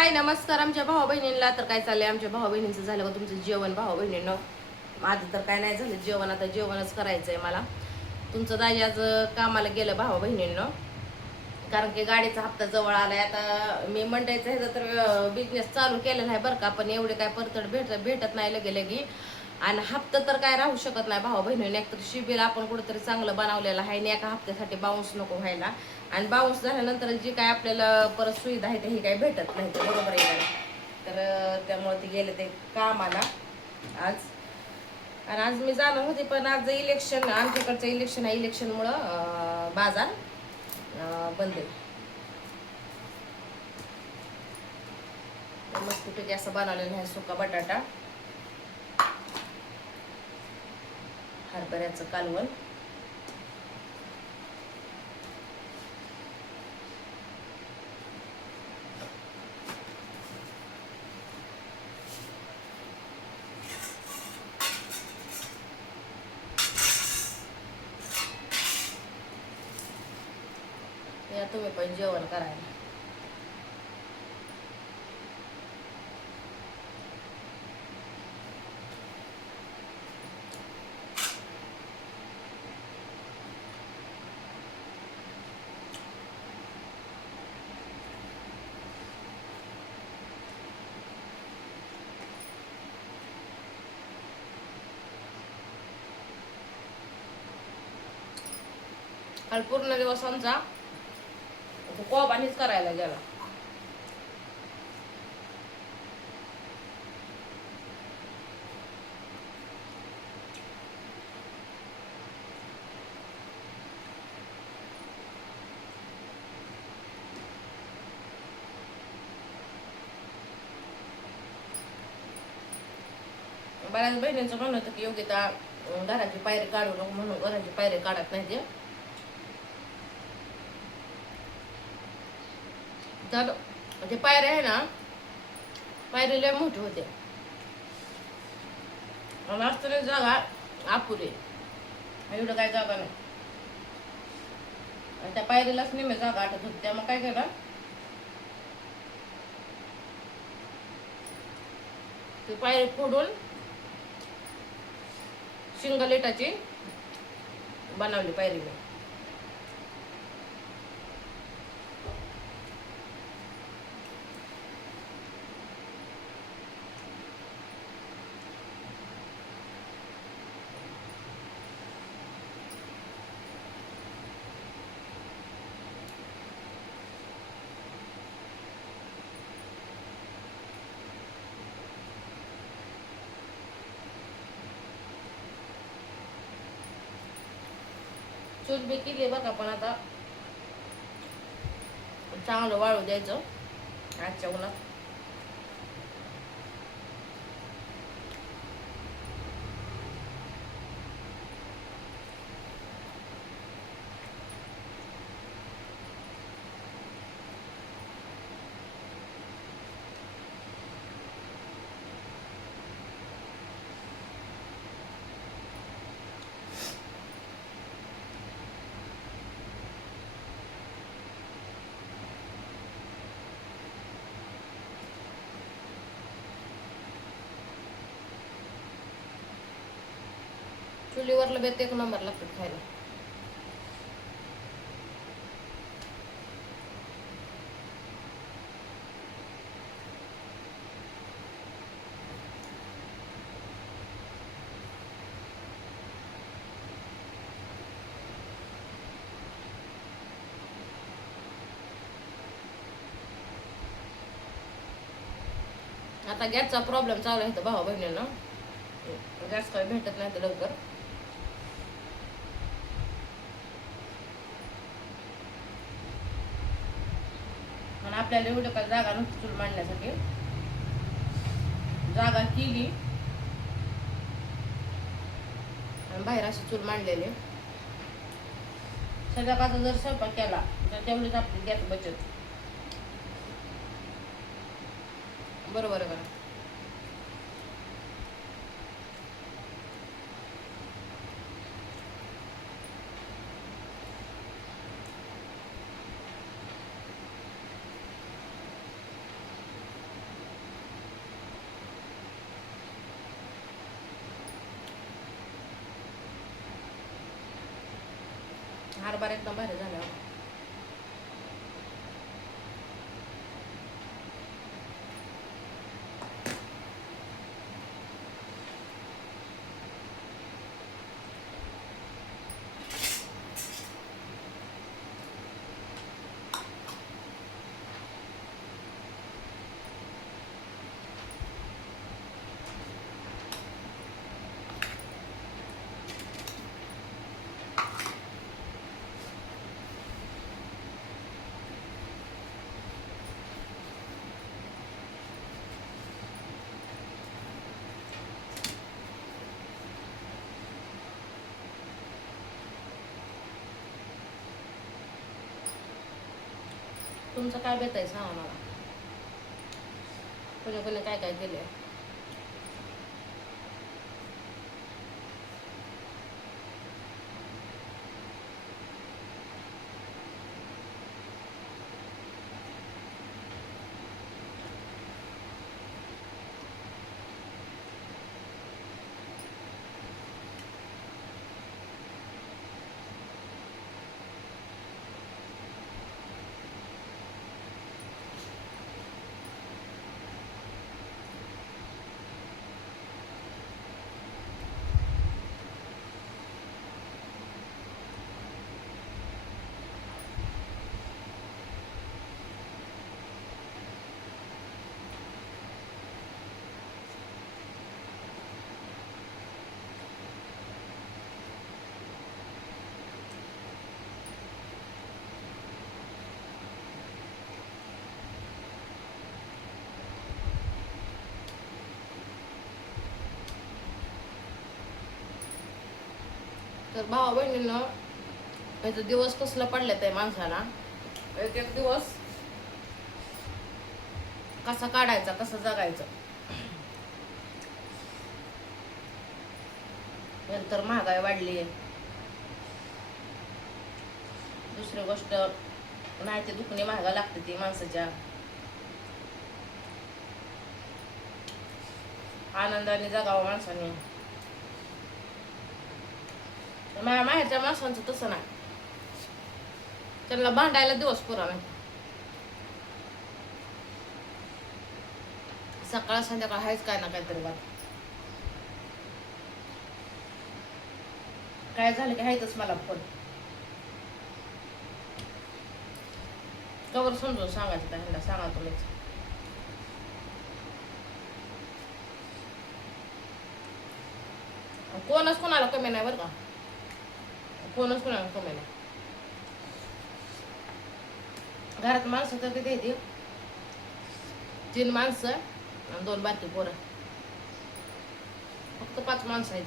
हाय नमस्कार आमच्या भाऊ बहिणींना. तर काय चाललंय आमच्या भाऊ बहिणींचं? झालं का तुमचं जेवण भाऊ बहिणींनो? माझं तर काय नाही झालं जेवण. आता जेवणच करायचंय मला. तुमचं दाजी आज कामाला गेलं भाऊ बहिणींनो, कारण की गाडीचा हप्ता जवळ आलाय. आता मी मंडईचा ह्याचा तर बिझनेस चालू केलेला आहे बरं का, पण एवढे काय परतड भेटत नाही लगे लगी. आणि हप्ता तर काय राहू शकत नाही भाऊ बहिणीने. एकतर शिबिर आपण कुठेतरी चांगलं बनवलेलं आहे आणि एका हप्त्यासाठी बाउन्स नको व्हायला. आणि बाउन्स झाल्यानंतर जी काय आपल्याला परत सुविधा आहे ही काही भेटत नाही, तर बरोबर आहे का? तर त्यामुळे ते गेले ते कामाला आज. आणि आज मी जाणार होते, पण आज इलेक्शन, आमच्याकडचं इलेक्शन आहे. इलेक्शनमुळं बाजार बंद आहे. मस्त पैकी असं बनवलेलं आहे सुका बटाटा, हरभऱ्याचं कालवण, या तुम्ही पण जेवण करायला. काल पूर्ण दिवस आमचा कोबानीच करायला गेला. बऱ्याच बहिणींचं म्हणणं होतं की योगिता घराची पायरी काढू नको, म्हणून घराची पायरी काढत नाही ते. तर ते पायरे आहे ना, पायरी लय मोठी होते आणि असताना जागा अपुरी, एवढं काय जागा नाही. आणि त्या पायरीलाच निम्मे जागा आटत होती. त्यामुळे काय केलं, ती पायरी फोडून सिंगल इटाची बनवली पायरी मी. चूल बी केली बघा, पण आता चांगलं वाळू द्यायचं आजच्या उन्हात. चुलीवरलं बेत एक नंबर लागतं खायला. आता गॅसचा प्रॉब्लेम चालू आहे भाऊ बहिणींना. गॅस काही भेटत नाही तर लवकर. आणि आपल्याला एवढं काय जागा नसती चूल मांडण्यासाठी. जागा केली आणि बाहेर अशी चूल मांडलेली. संध्याकाळचा जर स्वयंपाक केला तर तेवढीच आपली गॅस बचत. बरोबर आहे बरं. हरभरा एकदम भारी झाला. तुमचं काय बेत आहे सांगा मला. कोणी कोणी काय काय केलंय. तर भावा बहिणींनो, याचा दिवस कसला पडला त्या माणसाला. एक एक दिवस कसा काढायचा, कसं जगायचं. नंतर महागाई वाढली आहे. दुसरी गोष्ट नाही ते दुखणे महागा लागते ती माणसाच्या. आनंदाने जगावं माणसाने. माझ्या माहेरच्या माणसांचं तसं नाही. त्यांना भांडायला दिवस पुरा नाही. सकाळ संध्याकाळ आहेच काय ना काहीतरी बात. काय झालं की आहेतच मला फोन. कवर समजून सांगायचं त्यांना. सांगा तुम्हीच. कोणच कोणाला कमी नाही बरं का. कोणच कोणाला कमी नाही. घरात माणसं तर किती येते. 3 माणसं आणि 2 बारकी पोरं. फक्त 5 माणसं आहेत.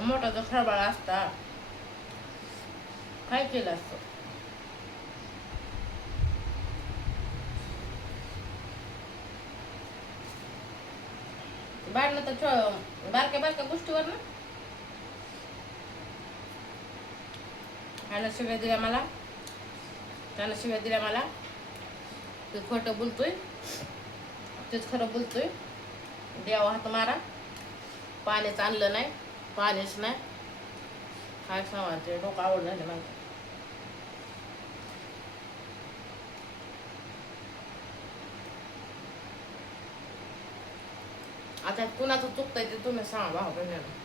मोठा जो खळबाळा असता काय केलं असतं. भांडणं तर बारक्या बारक्या गोष्टीवर ना. ह्यानं शिव्या दिल्या मला, त्यानं शिव्या दिल्या मला. ते खोटं बोलतोय, तेच खरं बोलतोय. देवा हात मारा. पाणीच आणलं नाही, पाणीच नाही. काय सांगायचं, डोकं आवड झाले माझं. आता कुणाचं चुकतंय ते तुम्ही सांगा भाऊ बहिणीला.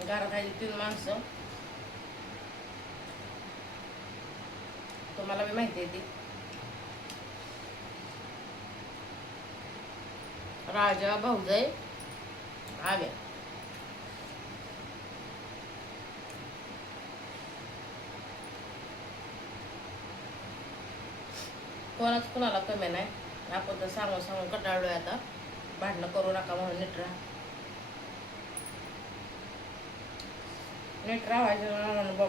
घरात आहे 3 माणसं. तुम्हाला बी माहिती आहे ती. राजा, भाऊजाई, आव्या. कोणाच कुणाला कमी नाही. आपण तर सांगून सांगून कंटाळलोय आता. भांडणं करू नका म्हणून नीट राहा. नीट राहायचं बघ.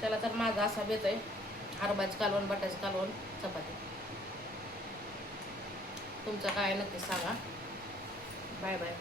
त्याला तर माझा असा बेत आहे. हरभऱ्याचं कालवण, बटाट्याचं कालवण, चपाती. तुमचं काय नक्की सांगा. Bye bye.